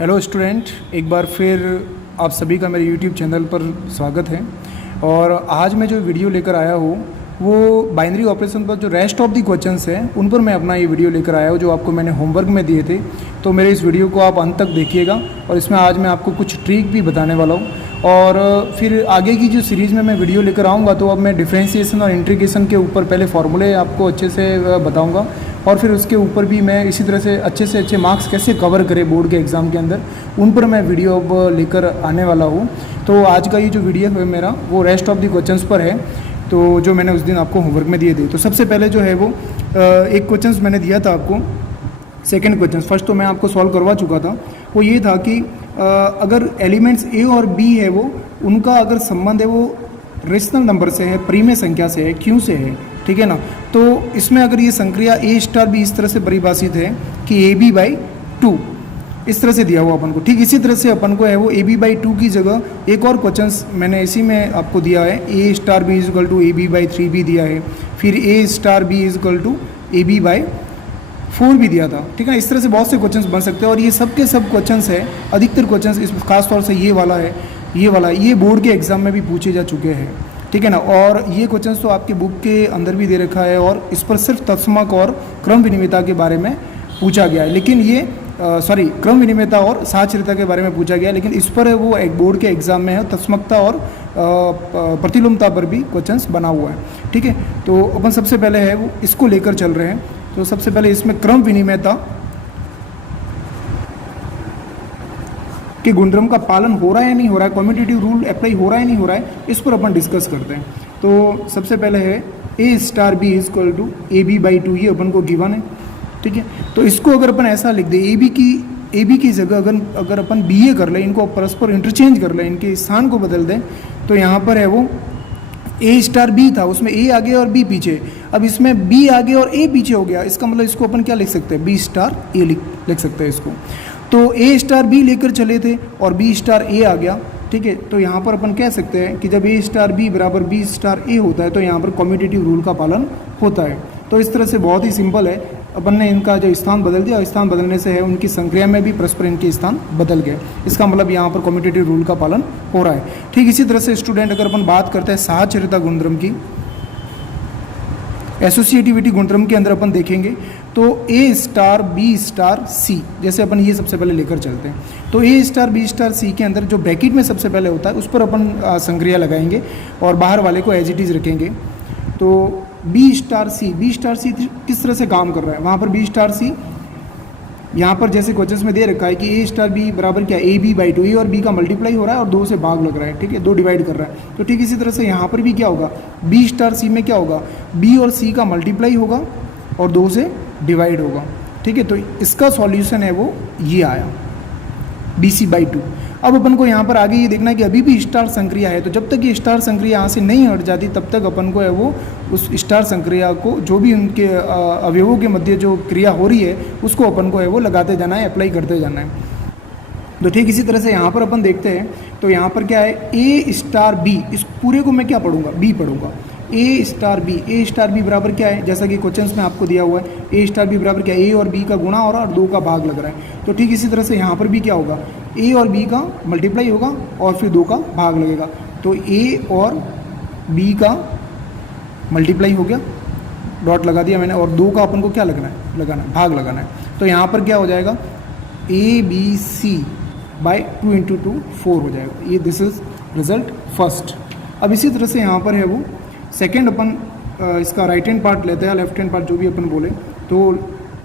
Hello student, एक बार फिर आप सभी का मेरे यूट्यूब चैनल पर स्वागत है। और आज मैं जो वीडियो लेकर आया हूँ वो बाइनरी ऑपरेशन पर जो रेस्ट ऑफ दी क्वेश्चंस हैं उन पर मैं अपना ये वीडियो लेकर आया हूँ जो आपको मैंने होमवर्क में दिए थे। तो मेरे इस वीडियो को आप अंत तक देखिएगा और इसमें आज मैं आपको कुछ ट्रिक भी बताने वाला हूँ। और फिर आगे की जो सीरीज़ में मैं वीडियो लेकर आऊँगा तो अब मैं डिफ्रेंशिएशन और इंटीग्रेशन के ऊपर पहले फार्मूले आपको अच्छे से बताऊँगा और फिर उसके ऊपर भी मैं इसी तरह से अच्छे मार्क्स कैसे कवर करें बोर्ड के एग्ज़ाम के अंदर, उन पर मैं वीडियो अब लेकर आने वाला हूँ। तो आज का ये जो वीडियो है मेरा वो रेस्ट ऑफ द क्वेश्चंस पर है, तो जो मैंने उस दिन आपको होमवर्क में दिए थे। तो सबसे पहले जो है वो एक क्वेश्चंस मैंने दिया था आपको, सेकंड क्वेश्चन फर्स्ट तो मैं आपको सॉल्व करवा चुका था। वो ये था कि अगर एलिमेंट्स ए और बी है वो उनका अगर संबंध है वो रेशनल नंबर से है, प्रीमेय संख्या से है, क्यों से है, ठीक है ना। तो इसमें अगर ये संक्रिया ए स्टार बी इस तरह से परिभाषित है कि ए बी बाई टू, इस तरह से दिया हुआ अपन को। ठीक इसी तरह से अपन को है वो ए बी बाई टू की जगह एक और क्वेश्चन मैंने इसी में आपको दिया है, A star B is equal to A B by three भी दिया है, फिर A star B is equal to A B by four भी दिया था। ठीक है, इस तरह से बहुत से क्वेश्चंस बन सकते हैं और ये सब के सब क्वेश्चंस है, अधिकतर क्वेश्चंस इस खास तौर से ये वाला है, ये बोर्ड के एग्जाम में भी पूछे जा चुके हैं, ठीक है ना। और ये क्वेश्चंस तो आपके बुक के अंदर भी दे रखा है और इस पर सिर्फ तत्समक और क्रम विनिमयता के बारे में पूछा गया है, लेकिन ये क्रम विनिमयता और साहचर्यता के बारे में पूछा गया है, लेकिन इस पर वो एक बोर्ड के एग्जाम में है तत्समकता और प्रतिलोमता पर भी क्वेश्चंस बना हुआ है। ठीक है, तो अपन सबसे पहले है वो इसको लेकर चल रहे हैं। तो सबसे पहले इसमें क्रम विनिमयता के गुणधर्म का पालन हो रहा है या नहीं हो रहा है, कम्यूटेटिव रूल अप्लाई हो रहा है नहीं हो रहा है, इस पर अपन डिस्कस करते हैं। तो सबसे पहले है A star B is equal to A B by two, ये अपन को गिवन है। ठीक है, तो इसको अगर अपन ऐसा लिख दे, ए बी की जगह अगर अपन बी ए कर ले, इनको परस्पर इंटरचेंज कर ले, इनके स्थान को बदल दें, तो यहाँ पर है वो ए स्टार बी था, उसमें ए आगे और बी पीछे, अब इसमें बी आगे और ए पीछे हो गया। इसका मतलब इसको अपन क्या लिख सकते हैं, बी स्टार ए लिख सकते हैं इसको। तो ए स्टार बी लेकर चले थे और बी स्टार ए आ गया। ठीक है, तो यहाँ पर अपन कह सकते हैं कि जब ए स्टार बी बराबर बी स्टार ए होता है तो यहाँ पर कम्यूटेटिव रूल का पालन होता है। तो इस तरह से बहुत ही सिंपल है, अपन ने इनका जो स्थान बदल दिया, स्थान बदलने से है उनकी संक्रिया में भी परस्पर इनके स्थान बदल गए। इसका मतलब यहाँ पर कम्यूटेटिव रूल का पालन हो रहा है। ठीक इसी तरह से स्टूडेंट अगर अपन बात करते हैं साहचर्यता गुणधर्म की, एसोसिएटिविटी गुणधर्म के अंदर अपन देखेंगे तो ए स्टार बी स्टार सी, जैसे अपन ये सबसे पहले लेकर चलते हैं। तो ए स्टार बी स्टार सी के अंदर जो ब्रैकेट में सबसे पहले होता है उस पर अपन संक्रिया लगाएंगे और बाहर वाले को एज इट इज रखेंगे। तो बी स्टार सी किस तरह से काम कर रहा है, वहाँ पर बी स्टार सी यहाँ पर जैसे क्वेश्चन में दे रखा है कि ए स्टार बी बराबर क्या, ए बी बाई टू, ए और बी का मल्टीप्लाई हो रहा है और दो से भाग लग रहा है। ठीक है, दो डिवाइड कर रहा है। तो ठीक इसी तरह से यहाँ पर भी क्या होगा, बी स्टार सी में क्या होगा, बी और सी का मल्टीप्लाई होगा और दो से डिवाइड होगा। ठीक है, तो इसका सॉल्यूशन है वो ये आया बी सी बाई टू। अब अपन को यहाँ पर आगे ये देखना है कि अभी भी स्टार संक्रिया है, तो जब तक ये स्टार संक्रिया यहाँ से नहीं हट जाती तब तक अपन को है वो उस स्टार संक्रिया को, जो भी उनके अवयवों के मध्य जो क्रिया हो रही है उसको अपन को है वो लगाते जाना है, अप्लाई करते जाना है। तो ठीक इसी तरह से यहाँ पर अपन देखते हैं, तो यहाँ पर क्या है, ए स्टार बी, इस पूरे को मैं क्या पढ़ूंगा, बी पढ़ूंगा। ए स्टार बी बराबर क्या है, जैसा कि क्वेश्चंस में आपको दिया हुआ है, ए स्टार बी बराबर क्या, ए और बी का गुणा हो रहा है और दो का भाग लग रहा है। तो ठीक इसी तरह से यहाँ पर भी क्या होगा, ए और बी का मल्टीप्लाई होगा और फिर दो का भाग लगेगा। तो ए और बी का मल्टीप्लाई हो गया, डॉट लगा दिया मैंने, और दो का अपन को क्या लगाना है, भाग लगाना है। तो यहाँ पर क्या हो जाएगा, A B C by two into two 4 हो जाएगा। ये दिस इज रिजल्ट फर्स्ट। अब इसी तरह से यहाँ पर है वो सेकेंड, अपन इसका राइट हैंड पार्ट लेते हैं, लेफ्ट हैंड पार्ट जो भी अपन बोले, तो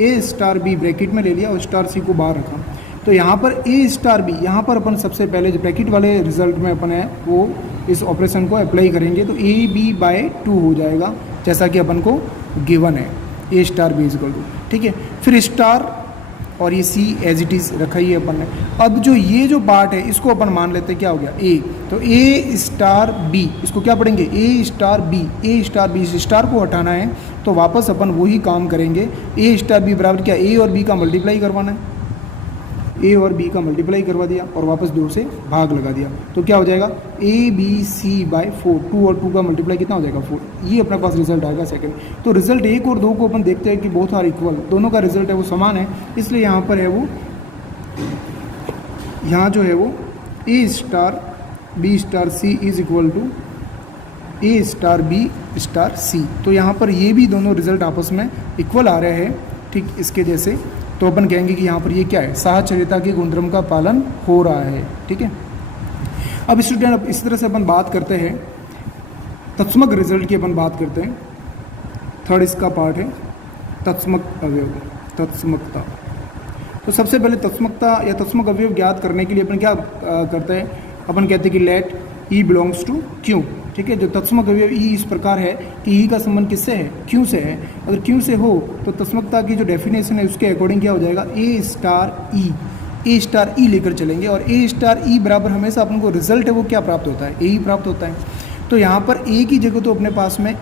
ए स्टार बी ब्रैकेट में ले लिया और स्टार सी को बाहर रखा। तो यहाँ पर ए स्टार बी, यहाँ पर अपन सबसे पहले जो ब्रैकेट वाले रिजल्ट में अपन है वो इस ऑपरेशन को अप्लाई करेंगे, तो ए बी बाई टू हो जाएगा जैसा कि अपन को गिवन है, A star B is equal to. ठीक है, फिर स्टार और ये सी एज इट इज़ रखा ही है अपन ने। अब जो ये जो पार्ट है इसको अपन मान लेते हैं क्या हो गया, ए, तो ए स्टार बी, इसको क्या पढ़ेंगे, ए स्टार बी, इस स्टार को हटाना है तो वापस अपन वही काम करेंगे। ए स्टार बी बराबर क्या, ए और बी का मल्टीप्लाई करवाना है, ए और बी का मल्टीप्लाई करवा दिया और वापस दो से भाग लगा दिया। तो क्या हो जाएगा, ए बी सी बाई 4, 2 और 2 का मल्टीप्लाई कितना हो जाएगा, 4। ये अपने पास रिजल्ट आएगा सेकंड। तो रिजल्ट 1 और 2 को अपन देखते हैं कि बोथ आर इक्वल, दोनों का रिजल्ट है वो समान है, इसलिए यहाँ पर है वो यहाँ जो है वो A star B star C is equal to A star B star C. तो यहाँ पर ये भी दोनों रिजल्ट आपस में इक्वल आ रहे हैं, ठीक इसके जैसे। तो अपन कहेंगे कि यहाँ पर ये क्या है, साहचर्यता के गुणधर्म का पालन हो रहा है, ठीक है। अब स्टूडेंट, अब इसी तरह से अपन बात करते हैं तत्समक रिजल्ट की। अपन बात करते हैं, थर्ड इसका पार्ट है तत्समक अवयव, तत्समकता। तो सबसे पहले तत्समकता या तत्समक अवयव ज्ञात करने के लिए अपन क्या करते हैं, अपन कहते हैं कि let E belongs to Q, ठीक है। जो तत्समक अवयव ई इस प्रकार है कि ई का संबंध किससे है, क्यू से है। अगर क्यू से हो तो तत्समकता की जो डेफिनेशन है उसके अकॉर्डिंग क्या हो जाएगा, ए स्टार ई, ए स्टार ई लेकर चलेंगे। और ए स्टार ई बराबर हमेशा अपन को रिजल्ट है वो क्या प्राप्त होता है, ए ही प्राप्त होता है। तो यहाँ पर ए की जगह तो अपने पास में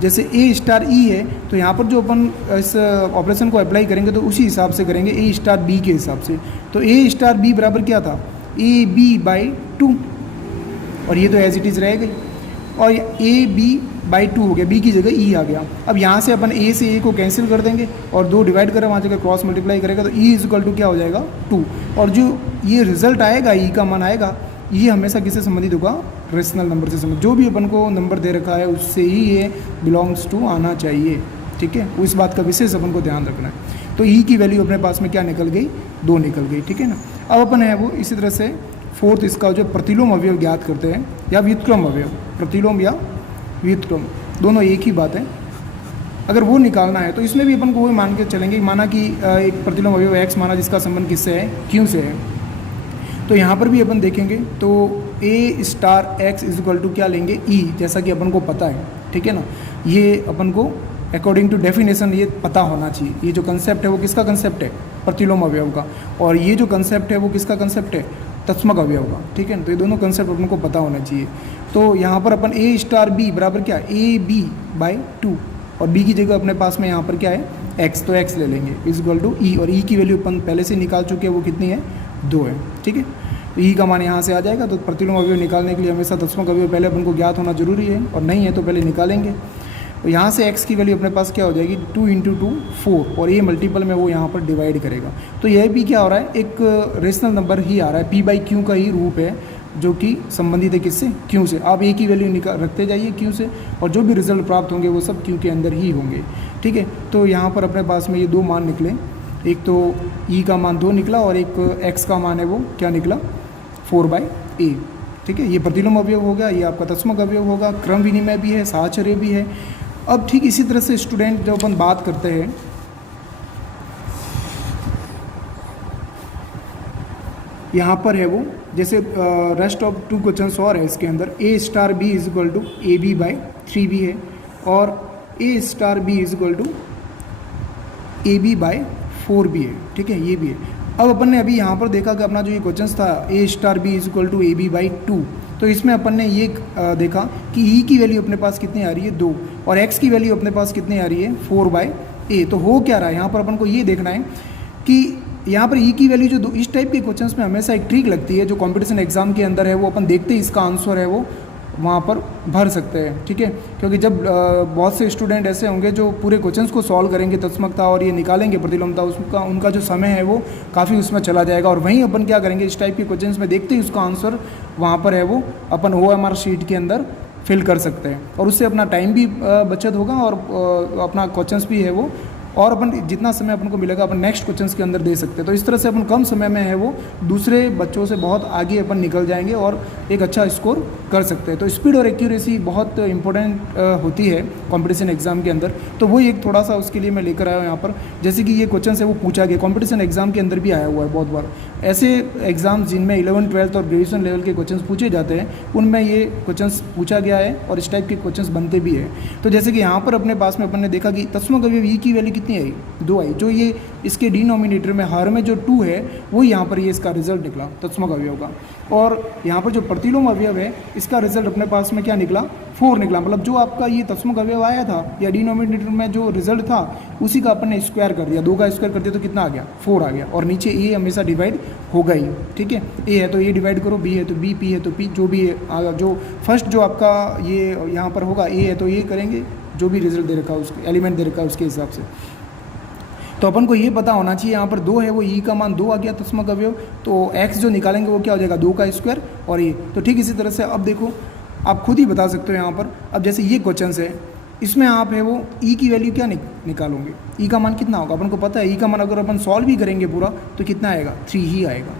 जैसे ए स्टार ई है, तो यहाँ पर जो अपन इस ऑपरेशन को अप्लाई करेंगे तो उसी हिसाब से करेंगे, ए स्टार बी के हिसाब से। तो ए स्टार बी बराबर क्या था, ए बी बाई 2, और ये तो एज इट इज़ रह गई। और ए बी बाई 2 हो गया, बी की जगह ई आ गया। अब यहाँ से अपन ए से ए को कैंसिल कर देंगे और 2 डिवाइड करें, वहाँ जगह क्रॉस मल्टीप्लाई करेगा तो ई इज इक्वल टू क्या हो जाएगा, 2। और जो ये रिजल्ट आएगा, ई का मान आएगा, ये हमेशा किससे संबंधित होगा, रेशनल नंबर से संबंधित। जो भी अपन को नंबर दे रखा है उससे ही ये बिलोंग्स टू आना चाहिए, ठीक है। उस बात का विशेष अपन को ध्यान रखना है। तो ई की वैल्यू अपने पास में क्या निकल गई, 2 निकल गई, ठीक है ना। अब अपन है वो इसी तरह से फोर्थ इसका जो प्रतिलोम अवयव ज्ञात करते हैं या व्युत्क्रम अवयव, प्रतिलोम या व्युत्क्रम दोनों एक ही बात है। अगर वो निकालना है तो इसमें भी अपन को वही मान के चलेंगे, माना कि एक प्रतिलोम अवयव एक्स माना जिसका संबंध किससे है, क्यू से है। तो यहाँ पर भी अपन देखेंगे तो A star X is equal to क्या लेंगे, ई, जैसा कि अपन को पता है, ठीक है ना। ये अपन को अकॉर्डिंग टू डेफिनेशन ये पता होना चाहिए। ये जो कंसेप्ट है वो किसका कंसेप्ट है, प्रतिलोम अवयव का। और ये जो कंसेप्ट है वो किसका कंसेप्ट है, तत्समक अवयव का, ठीक है ना। तो ये दोनों कंसेप्ट अपन को पता होना चाहिए। तो यहाँ पर अपन ए स्टार बी बराबर क्या, ए बी बाई 2, और बी की जगह अपने पास में यहाँ पर क्या है, एक्स, तो एक्स ले लेंगे इज इक्वल टू ई। और ई की वैल्यू अपन पहले से निकाल चुके हैं, वो कितनी है, 2 है, ठीक है। तो ई का मान यहाँ से आ जाएगा। तो प्रतिलोम अवयव निकालने के लिए हमेशा तत्समक अवयव पहले अपन को ज्ञात होना जरूरी है, और नहीं है तो पहले निकालेंगे। तो यहाँ से x की वैल्यू अपने पास क्या हो जाएगी, 2 × 2 4, और ये मल्टीपल में वो यहाँ पर डिवाइड करेगा। तो यह भी क्या हो रहा है, एक रेशनल नंबर ही आ रहा है, p बाई क्यू का ही रूप है, जो कि संबंधित है किससे, क्यू से। आप a की वैल्यू रखते जाइए क्यू से, और जो भी रिजल्ट प्राप्त होंगे वो सब क्यू के अंदर ही होंगे, ठीक है। तो यहाँ पर अपने पास में ये 2 मान निकले, एक तो e का मान 2 निकला और एक x का मान है वो क्या निकला, 4/a, ठीक है। ये प्रतिलोम अवयव हो गया, ये आपका तत्समक अवयव होगा, क्रम विनिमय भी है, साहचर्य भी है। अब ठीक इसी तरह से स्टूडेंट जब अपन बात करते हैं यहाँ पर है वो जैसे रेस्ट ऑफ 2 क्वेश्चंस और है इसके अंदर, A star B is equal to A B by 3b है, और A star B is equal to A B by 4b है, ठीक है, ये भी है। अब अपन ने अभी यहाँ पर देखा कि अपना जो ये क्वेश्चन था A star B is equal to A B by 2, तो इसमें अपन ने ये देखा कि ई की वैल्यू अपने पास कितनी आ रही है, 2, और एक्स की वैल्यू अपने पास कितनी आ रही है, 4/a। तो हो क्या रहा है यहाँ पर अपन को ये देखना है कि यहाँ पर ई की वैल्यू जो इस टाइप के क्वेश्चंस में हमेशा एक ट्रिक लगती है, जो कंपटीशन एग्जाम के अंदर है वो अपन देखते ही इसका आंसर है वो वहाँ पर भर सकते हैं, ठीक है। क्योंकि जब बहुत से स्टूडेंट ऐसे होंगे जो पूरे क्वेश्चंस को सॉल्व करेंगे तत्समकता और ये निकालेंगे प्रतिलोमता, उसका उनका जो समय है वो काफ़ी उसमें चला जाएगा। और वहीं अपन क्या करेंगे, इस टाइप के क्वेश्चंस में देखते ही उसका आंसर वहाँ पर है वो अपन OMR शीट के अंदर फिल कर सकते हैं, और उससे अपना टाइम भी बचत होगा और अपना क्वेश्चंस भी है वो, और अपन जितना समय अपन को मिलेगा अपन नेक्स्ट क्वेश्चंस के अंदर दे सकते हैं। तो इस तरह से अपन कम समय में है वो दूसरे बच्चों से बहुत आगे अपन निकल जाएंगे और एक अच्छा स्कोर कर सकते हैं। तो स्पीड और एक्यूरेसी बहुत इंपॉर्टेंट होती है कंपटीशन एग्जाम के अंदर। तो वही एक थोड़ा सा उसके लिए मैं लेकर आया हूँ यहाँ पर, जैसे कि ये क्वेश्चन है वो पूछा गया कंपटीशन एग्जाम के अंदर भी आया हुआ है बहुत बार। ऐसे एग्जाम जिनमें 11th 12th और ग्रेजुएशन लेवल के क्वेश्चन पूछे जाते हैं उनमें ये क्वेश्चन पूछा गया है और इस टाइप के क्वेश्चन बनते भी है। तो जैसे कि यहाँ पर अपने पास में अपन ने देखा कि तत्समक अवयव ई की वैल्यू कितनी आई, 2 आई, जो ये इसके डिनोमिनेटर में हर में जो 2 है वो यहाँ पर ये इसका रिजल्ट निकला तत्समक अवयव का। और यहाँ पर जो प्रतिलोम अवयव है इसका रिजल्ट अपने पास में क्या निकला, 4 निकला। मतलब जो आपका ये तत्समक अवयव आया था या डिनोमिनेटर में जो रिजल्ट था उसी का अपन ने स्क्वायर कर दिया, 2 का स्क्वायर कर दिया तो कितना आ गया, 4 आ गया। और नीचे ए हमेशा डिवाइड होगा ही, ठीक है, ए है तो ए डिवाइड करो, बी है तो बी, पी है तो पी, जो भी है जो फर्स्ट जो आपका ये यहाँ पर होगा ए है तो ये करेंगे, जो भी रिजल्ट दे रखा है उसके एलिमेंट दे रखा है उसके हिसाब से। तो अपन को ये पता होना चाहिए यहाँ पर 2 है, वो ई का मान 2 आ गया तस्मक अवयव, तो एक्स जो निकालेंगे वो क्या हो जाएगा 2 का स्क्वायर और ये। तो ठीक इसी तरह से अब देखो आप खुद ही बता सकते हो यहाँ पर, अब जैसे ये क्वेश्चन है, इसमें आप है वो ई की वैल्यू क्या निकालोगे, ई का मान कितना होगा, अपन को पता है ई का मान अगर अपन सॉल्व भी करेंगे पूरा तो कितना आएगा 3 ही आएगा।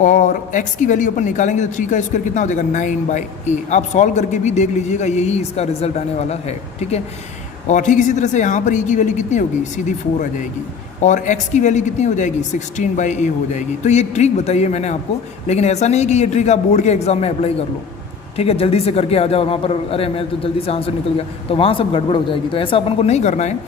और x की वैल्यू अपन निकालेंगे तो 3 का स्क्वायर कितना हो जाएगा 9/a। आप सॉल्व करके भी देख लीजिएगा, यही इसका रिजल्ट आने वाला है, ठीक है। और ठीक इसी तरह से यहाँ पर e की वैल्यू कितनी होगी, सीधी 4 आ जाएगी, और x की वैल्यू कितनी हो जाएगी 16/a हो जाएगी। तो ये ट्रिक बताई है मैंने आपको, लेकिन ऐसा नहीं है कि ये ट्रिक आप बोर्ड के एग्जाम में अप्लाई कर लो, ठीक है, जल्दी से करके आ जाओ वहाँ पर, अरे मेरे तो जल्दी से आंसर निकल गया, तो वहाँ सब गड़बड़ हो जाएगी। तो ऐसा अपन को नहीं करना है,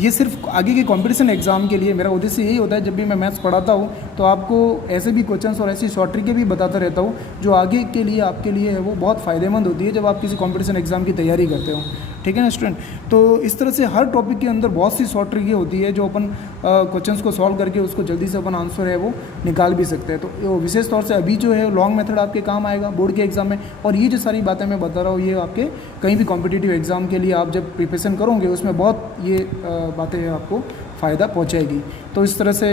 ये सिर्फ आगे के कंपटीशन एग्जाम के लिए मेरा उद्देश्य यही होता है। जब भी मैं मैथ्स पढ़ाता हूँ तो आपको ऐसे भी क्वेश्चंस और ऐसी शॉर्ट ट्रिकें भी बताता रहता हूँ जो आगे के लिए आपके लिए है वो बहुत फ़ायदेमंद होती है जब आप किसी कंपटीशन एग्जाम की तैयारी करते हो, ठीक है ना स्टूडेंट। तो इस तरह से हर टॉपिक के अंदर बहुत सी शॉर्ट ट्रिकें होती है जो अपन क्वेश्चंस को सॉल्व करके उसको जल्दी से अपन आंसर है वो निकाल भी सकते हैं। तो विशेष तौर से अभी जो है लॉन्ग मेथड आपके काम आएगा बोर्ड के एग्जाम में, और ये जो सारी बातें मैं बता रहा हूँ ये आपके कहीं भी कॉम्पिटिटिव एग्जाम के लिए आप जब प्रिपरेशन करोगे उसमें बहुत ये बातें आपको फ़ायदा पहुंचाएगी। तो इस तरह से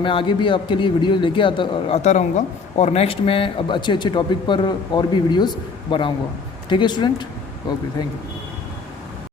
मैं आगे भी आपके लिए वीडियो लेके आता रहूँगा, और नेक्स्ट मैं अब अच्छे अच्छे टॉपिक पर और भी वीडियोस बनाऊँगा, ठीक है स्टूडेंट। Okay, thank you.